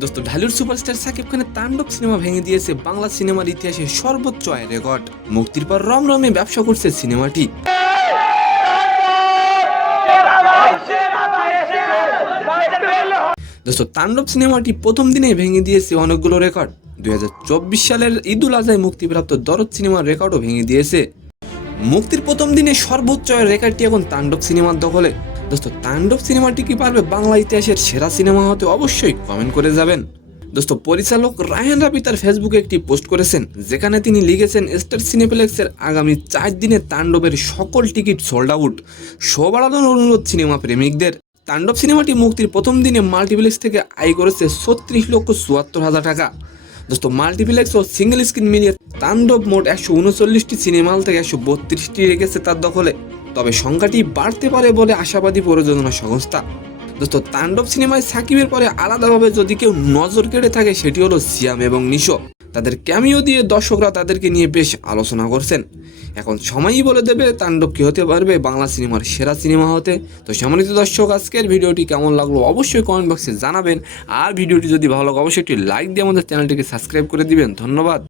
দোস্ত ঢালিউড সুপারস্টার সাকিব খানের তাণ্ডব সিনেমা ভেঙে দিয়েছে বাংলা সিনেমার ইতিহাসে সর্বোচ্চ আয় রেকর্ড। মুক্তির পর রমরমে ব্যবসা করছে সিনেমাটি। দোস্ত তাণ্ডব সিনেমাটি প্রথম দিনেই ভেঙে দিয়েছে অনেকগুলো রেকর্ড। 2024 সালের ঈদুল আজহায় মুক্তিপ্রাপ্ত দরদ সিনেমার রেকর্ডও ভেঙে দিয়েছে। মুক্তির প্রথম দিনে সর্বোচ্চ আয়ের রেকর্ডটি এখন তাণ্ডব সিনেমার দখলে। দোস্ত তাণ্ডব সিনেমাটি কি পারবে বাংলা ইতিহাসের সেরা সিনেমা হতে? অবশ্যই কমেন্ট করে যাবেন। দোস্ত পরিচালক রায়হান রাফি তার ফেসবুকে একটি পোস্ট করেছেন, যেখানে তিনি লিখেছেন, স্টার সিনেপ্লেক্সের আগামী 4 দিনে তাণ্ডবের সকল টিকিট সোল্ড আউট। শো বাড়ানোর অনুরোধ সিনেমা প্রেমিকদের। তাণ্ডব সিনেমাটি মুক্তির প্রথম দিনে মাল্টিপ্লেক্স থেকে আয় করেছে 36,74,000 টাকা। দোস্ত মাল্টিপ্লেক্স ও সিঙ্গেল স্ক্রিন মিলিয়ে তাণ্ডব মোট 139টি সিনেমা হল থেকে 132টি রেখেছে তার দখলে। তবে সংখ্যাটি বাড়তে পারে বলে আশাবাদী প্রযোজনা সংস্থা। দোস্ত তাণ্ডব সিনেমায় সাকিবের পরে আলাদাভাবে যদি কেউ নজর কেড়ে থাকে সেটি হলো সিয়াম এবং নিশো। তাদের ক্যামিও দিয়ে দর্শকরা তাদেরকে নিয়ে বেশ আলোচনা করছেন। এখন সময়ই বলে দেবে তাণ্ডব কি হতে পারবে বাংলা সিনেমার সেরা সিনেমা হতে। তো সম্মানিত দর্শক, আজকের ভিডিওটি কেমন লাগলো অবশ্যই কমেন্ট বক্সে জানাবেন। আর ভিডিওটি যদি ভালো লাগে অবশ্যই একটি লাইক দিয়ে আমাদের চ্যানেলটিকে সাবস্ক্রাইব করে দিবেন। ধন্যবাদ।